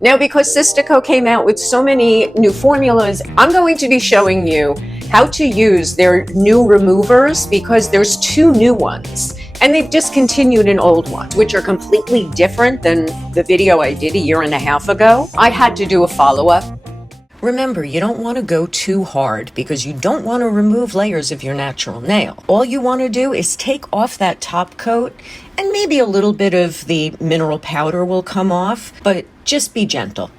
Now, because Sistico came out with so many new formulas, I'm going to be showing you how to use their new removers because there's two new ones and they've discontinued an old one, which are completely different than the video I did a year and a half ago. I had to do a follow-up. Remember, you don't want to go too hard because you don't want to remove layers of your natural nail. All you want to do is take off that top coat and maybe a little bit of the mineral powder will come off, but just be gentle.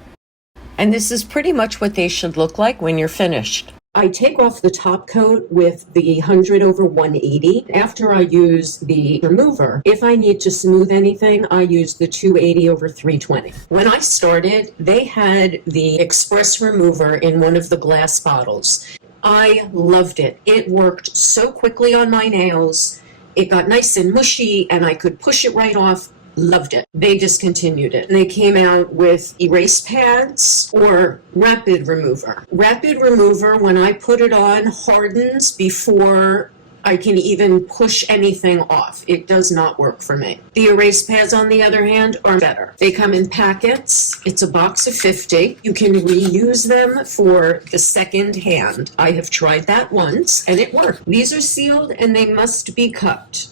And this is pretty much what they should look like when you're finished. I take off the top coat with the 100/180 after I use the remover. If I need to smooth anything, I use the 280/320. When I started, they had the express remover in one of the glass bottles. I loved it. It worked so quickly on my nails. It got nice and mushy and I could push it right off. Loved it. They discontinued it. And they came out with erase pads or rapid remover. Rapid remover, when I put it on, hardens before I can even push anything off. It does not work for me. The erase pads, on the other hand, are better. They come in packets. It's a box of 50. You can reuse them for the second hand. I have tried that once and it worked. These are sealed and they must be cut.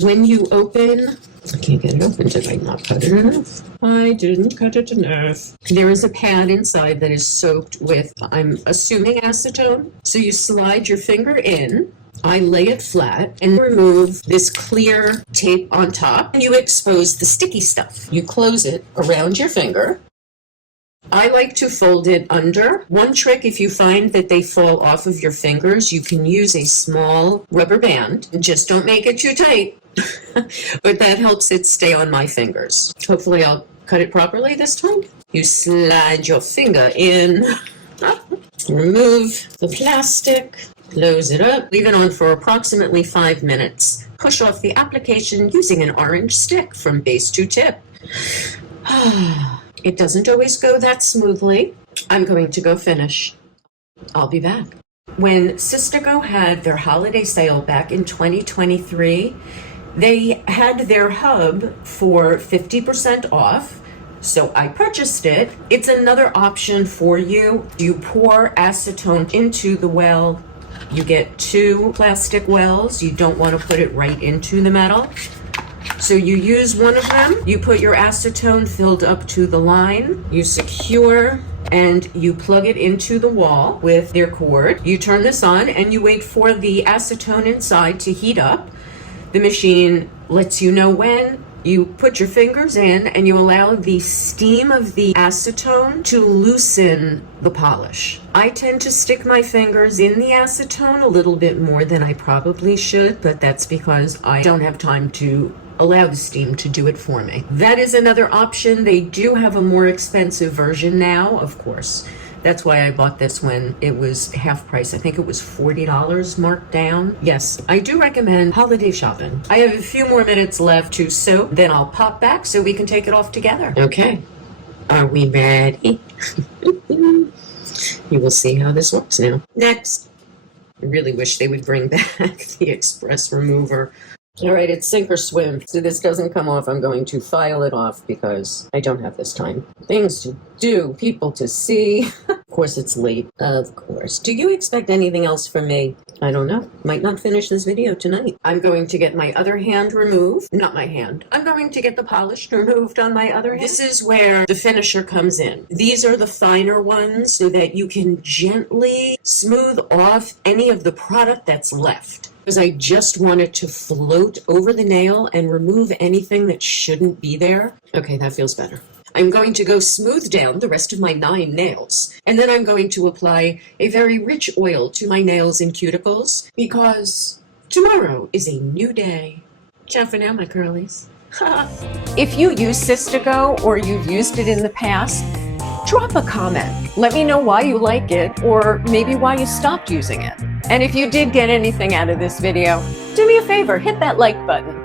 When you open, I can't get it open. Did I not cut it enough? I didn't cut it enough. There is a pad inside that is soaked with, I'm assuming, acetone. So you slide your finger in. I lay it flat and remove this clear tape on top. And you expose the sticky stuff. You close it around your finger. I like to fold it under. One trick, if you find that they fall off of your fingers, you can use a small rubber band. Just don't make it too tight. But that helps it stay on my fingers. Hopefully I'll cut it properly this time. You slide your finger in, remove the plastic, close it up, leave it on for approximately 5 minutes. Push off the application using an orange stick from base to tip. It doesn't always go that smoothly. I'm going to go finish. I'll be back. When Sistico had their holiday sale back in 2023, they had their hub for 50% off, so I purchased it. It's another option for you. You pour acetone into the well. You get 2 plastic wells. You don't want to put it right into the metal. So you use one of them, you put your acetone filled up to the line, you secure, and you plug it into the wall with their cord. You turn this on and you wait for the acetone inside to heat up. The machine lets you know when. You put your fingers in and you allow the steam of the acetone to loosen the polish. I tend to stick my fingers in the acetone a little bit more than I probably should, but that's because I don't have time to allow the steam to do it for me. That is another option. They do have a more expensive version now, of course. That's why I bought this when it was half price. I think it was $40 marked down. Yes, I do recommend holiday shopping. I have a few more minutes left to soak, then I'll pop back so we can take it off together. Okay, are we ready? You will see how this works now. Next. I really wish they would bring back the express remover. All right, it's sink or swim. So this doesn't come off. I'm going to file it off because I don't have this time. Things to do, people to see. Of course, it's late. Of course. Do you expect anything else from me? I don't know. Might not finish this video tonight. I'm going to get my other hand removed. Not my hand. I'm going to get the polish removed on my other hand. This is where the finisher comes in. These are the finer ones so that you can gently smooth off any of the product that's left. Because I just want it to float over the nail and remove anything that shouldn't be there. Okay, that feels better. I'm going to go smooth down the rest of my 9 nails. And then I'm going to apply a very rich oil to my nails and cuticles because tomorrow is a new day. Ciao for now, my curlies. If you use Sistico or you've used it in the past, drop a comment. Let me know why you like it or maybe why you stopped using it. And if you did get anything out of this video, do me a favor, hit that like button.